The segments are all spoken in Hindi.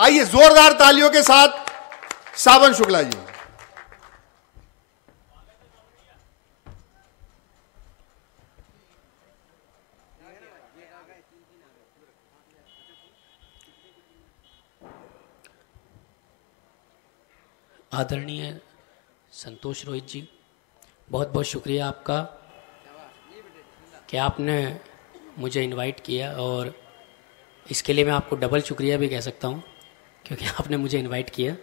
आइए जोरदार तालियों के साथ सावन शुक्ला जी। आदरणीय संतोष रोहित जी, बहुत बहुत शुक्रिया आपका कि आपने मुझे इनवाइट किया, और इसके लिए मैं आपको डबल शुक्रिया भी कह सकता हूँ क्योंकि आपने मुझे इनवाइट किया।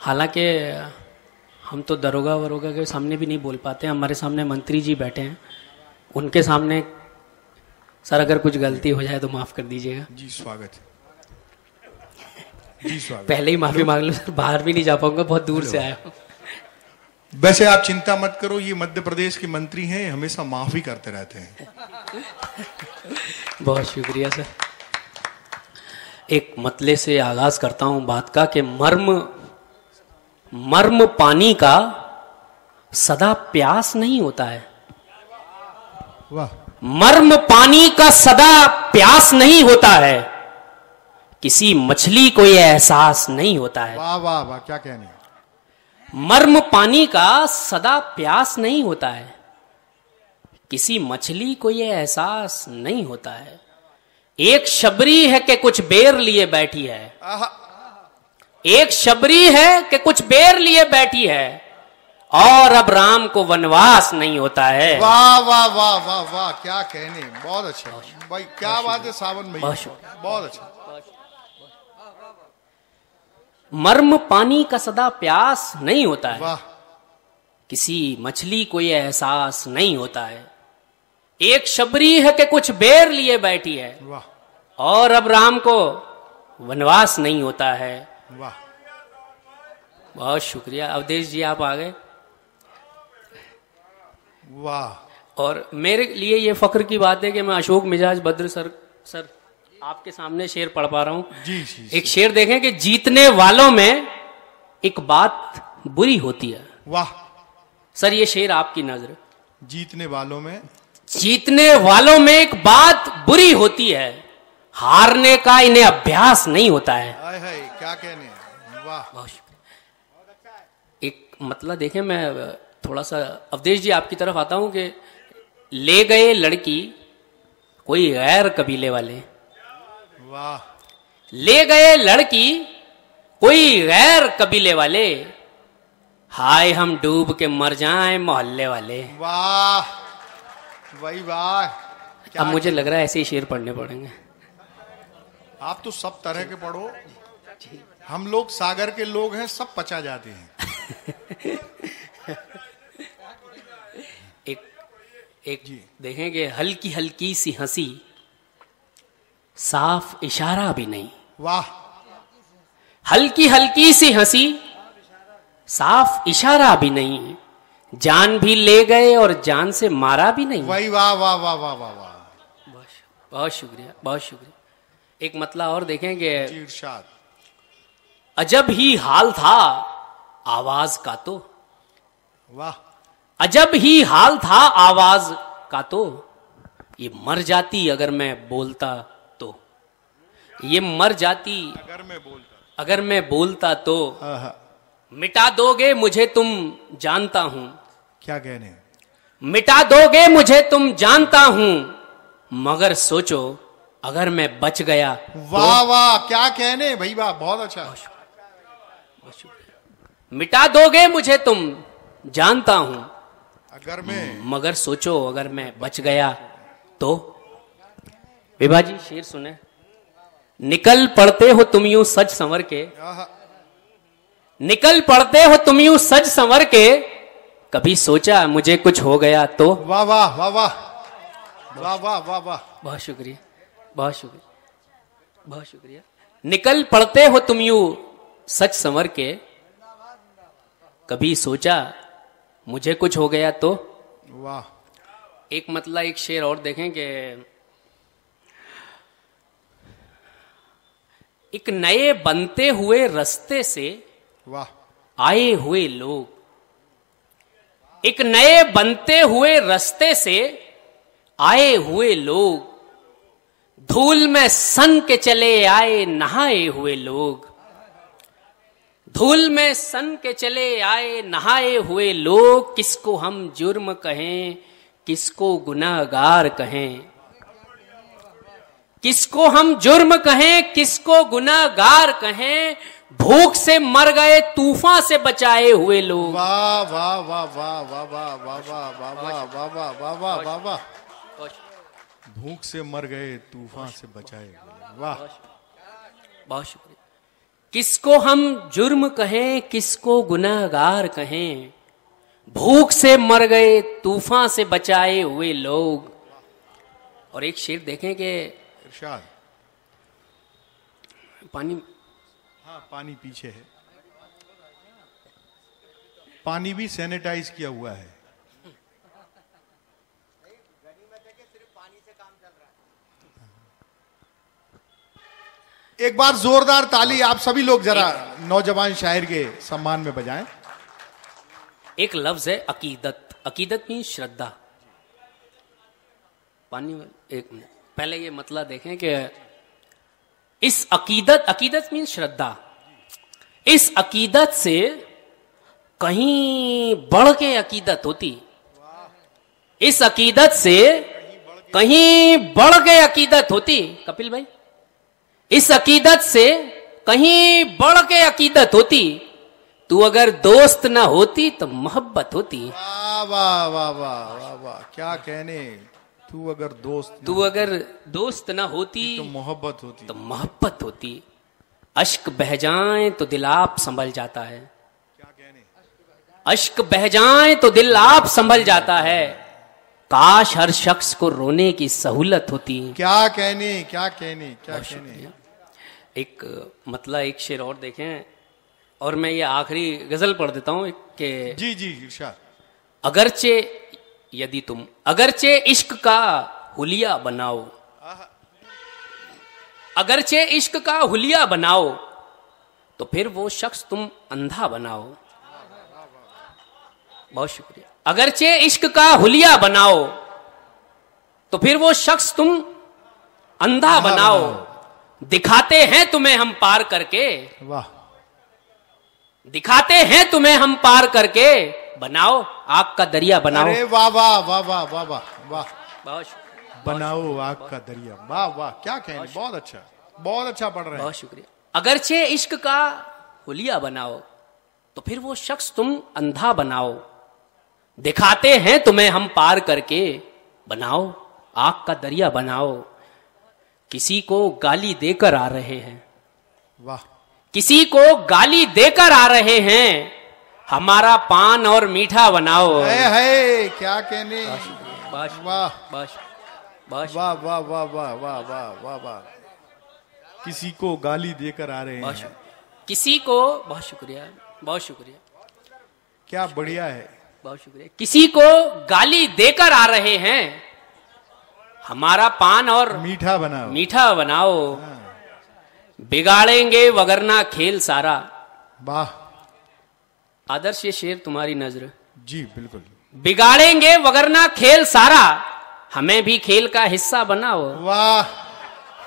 हालांकि हम तो दरोगा वरोगा के सामने भी नहीं बोल पाते, हमारे सामने मंत्री जी बैठे हैं, उनके सामने सर अगर कुछ गलती हो जाए तो माफ़ कर दीजिएगा। जी स्वागत है। जी स्वागत। पहले ही माफ़ी मांग लो सर, बाहर भी नहीं जा पाऊंगा, बहुत दूर से आया हूँ। वैसे आप चिंता मत करो, ये मध्य प्रदेश के मंत्री हैं, हमेशा माफी करते रहते हैं। बहुत शुक्रिया सर। एक मतले से आगाज करता हूं बात का कि मर्म पानी का सदा प्यास नहीं होता है। वाह। मर्म पानी का सदा प्यास नहीं होता है, किसी मछली को यह एहसास नहीं होता है। वाह वाह वाह, क्या कहने। मर्म पानी का सदा प्यास नहीं होता है, किसी मछली को यह एहसास नहीं होता है। एक शबरी है कि कुछ बेर लिए बैठी है, एक शबरी है कि कुछ बेर लिए बैठी है, और अब राम को वनवास नहीं होता है। वाह वाह वाह वाह वाह, क्या कहने। बहुत अच्छा भाई, क्या बात है सावन में, बहुत अच्छा। मर्म पानी का सदा प्यास नहीं होता है, वाह। किसी मछली को यह एहसास नहीं होता है। एक शबरी है कि कुछ बेर लिए बैठी है, वाह। और अब राम को वनवास नहीं होता है। वाह। बहुत शुक्रिया। अवधेश जी आप आ गए। वाह। और मेरे लिए ये फख्र की बात है कि मैं अशोक मिजाज बद्र सर आपके सामने शेर पढ़ पा रहा हूं। जी, जी, एक शेर देखें कि जीतने वालों में एक बात बुरी होती है। वाह। सर ये शेर आपकी नजर। जीतने वालों में एक बात बुरी होती है, हारने का इन्हें अभ्यास नहीं होता है। हाय हाय, क्या कहने। वाह। बहुत शुक्रिया। एक मतलब देखें, मैं थोड़ा सा अवधेश जी आपकी तरफ आता हूं कि ले गए लड़की कोई गैर कबीले वाले। वाह। ले गए लड़की कोई गैर कबीले वाले, हाय हम डूब के मर जाएं मोहल्ले वाले। वाह भाई वाह। अब मुझे लग रहा है ऐसे ही शेर पढ़ने पड़ेंगे। आप तो सब तरह के पढ़ो, हम लोग सागर के लोग हैं, सब पचा जाते हैं। एक देखेंगे, हल्की हल्की सी हंसी, साफ इशारा भी नहीं। वाह। हल्की हल्की सी हंसी, साफ इशारा भी नहीं, जान भी ले गए और जान से मारा भी नहीं। भाई वाह वाह वाह वाह वाह वाह। बहुत शुक्रिया, बहुत शुक्रिया। एक मतलब और देखेंगे, इरशाद। अजब ही हाल था आवाज का तो। वाह। अजब ही हाल था आवाज का तो, ये मर जाती अगर मैं बोलता तो। ये मर जाती अगर मैं बोलता तो। मिटा दोगे मुझे तुम जानता हूं। क्या कहने। मिटा दोगे मुझे तुम जानता हूं, मगर सोचो अगर मैं बच गया। वाह वाह, क्या कहने भाई वाह, बहुत अच्छा। मिटा दोगे मुझे तुम जानता हूं, अगर मैं, मगर सोचो अगर मैं बच गया तो। विभा जी शेर सुने। निकल पड़ते हो तुम यूं सज संवर के, निकल पड़ते हो तुम यूं सज संवर के, कभी सोचा मुझे कुछ हो गया तो। वाह वाह वाह वाह वाह वाह वाह वाह। बहुत शुक्रिया, बहुत शुक्रिया, बहुत शुक्रिया। निकल पड़ते हो तुम यूं सच संवर के, कभी सोचा मुझे कुछ हो गया तो। वाह। एक मतलब एक शेर और देखें कि एक नए बनते हुए रास्ते से वाह आए हुए लोग, एक नए बनते हुए रास्ते से आए हुए लोग, धूल में सन के चले आए नहाए हुए लोग, धूल में सन के चले आए नहाए हुए लोग, किसको हम जुर्म कहें किसको गुनाहगार कहें, किसको हम जुर्म कहें किसको गुनाहगार कहें, भूख से मर गए तूफान से बचाए हुए लोग। वाह वाह वाह वाह वाह वाह वाह वाह वाह वाह वाह वाह वाह वाह वाह वाह, भूख से मर गए तूफान से बचाए हुए, वाह बहुत शुक्रिया। किसको हम जुर्म कहें किसको गुनाहगार कहें, भूख से मर गए तूफान से बचाए हुए लोग। और एक शेर देखें कि इरशाद, पानी, हाँ पानी पीछे है, पानी भी सैनिटाइज किया हुआ है। एक बार जोरदार ताली आप सभी लोग जरा नौजवान शायर के सम्मान में बजाएं। एक लफ्ज है अकीदत, अकीदत मीन श्रद्धा। पानी में एक मिनट पहले ये मतलब देखें कि इस अकीदत, अकीदत मीन श्रद्धा, इस अकीदत से कहीं बढ़ के अकीदत होती, इस अकीदत से कहीं बढ़ के अकीदत होती। कपिल भाई, इस अकीदत से कहीं बढ़ के अकीदत होती, तू अगर दोस्त ना होती तो मोहब्बत होती। वाह वाह वाह वाह वाह वाह, क्या कहने, तू अगर दोस्त ना होती तो मोहब्बत होती, तो मोहब्बत होती। अश्क बह जाएं तो दिल आप संभल जाता है, क्या कहने, अश्क बह जाएं तो दिल आप संभल जाता है, काश हर शख्स को रोने की सहूलत होती। क्या कहने क्या कहने क्या कहने। एक मतलब एक शेर और देखें और मैं ये आखिरी गजल पढ़ देता हूं कि जी जी इरशाद। अगरचे यदि तुम अगरचे इश्क का हुलिया बनाओ, अगरचे इश्क का हुलिया बनाओ, तो फिर वो शख्स तुम अंधा बनाओ। बहुत शुक्रिया। अगरचे इश्क का हुलिया बनाओ, तो फिर वो शख्स तुम अंधा बनाओ, दिखाते हैं तुम्हें हम पार करके, वाह, दिखाते हैं तुम्हें हम पार करके, बनाओ आग का दरिया बनाओ। अरे वाह वाह वाह वाह वाह वाह वाह, बहुत बनाओ आग का दरिया, वाह वाह, क्या कहने, बहुत अच्छा पढ़ रहे हैं। बहुत शुक्रिया। अगरचे इश्क का हुलिया बनाओ, तो फिर वो शख्स तुम अंधा बनाओ, दिखाते हैं तुम्हें हम पार करके, बनाओ आग का दरिया बनाओ। किसी को गाली देकर आ रहे हैं, वाह, किसी को गाली देकर आ रहे हैं, हमारा पान और मीठा बनाओ। है क्या कहने, वाह वाह वाह वाह वाह वाह वाह वाह वाह वाह वाह, किसी को गाली देकर आ रहे हैं, किसी को, बहुत शुक्रिया बहुत शुक्रिया, क्या बढ़िया है, बहुत शुक्रिया। किसी को गाली देकर आ रहे हैं, हमारा पान और मीठा बनाओ, बिगाड़ेंगे वगरना खेल सारा। वाह, आदर्श ये शेर तुम्हारी नजर। जी बिल्कुल। बिगाड़ेंगे वगरना खेल सारा, हमें भी खेल का हिस्सा बनाओ। वाह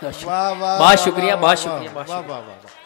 वाह वाह, बहुत शुक्रिया बहुत शुक्रिया। वाह वाह वाह।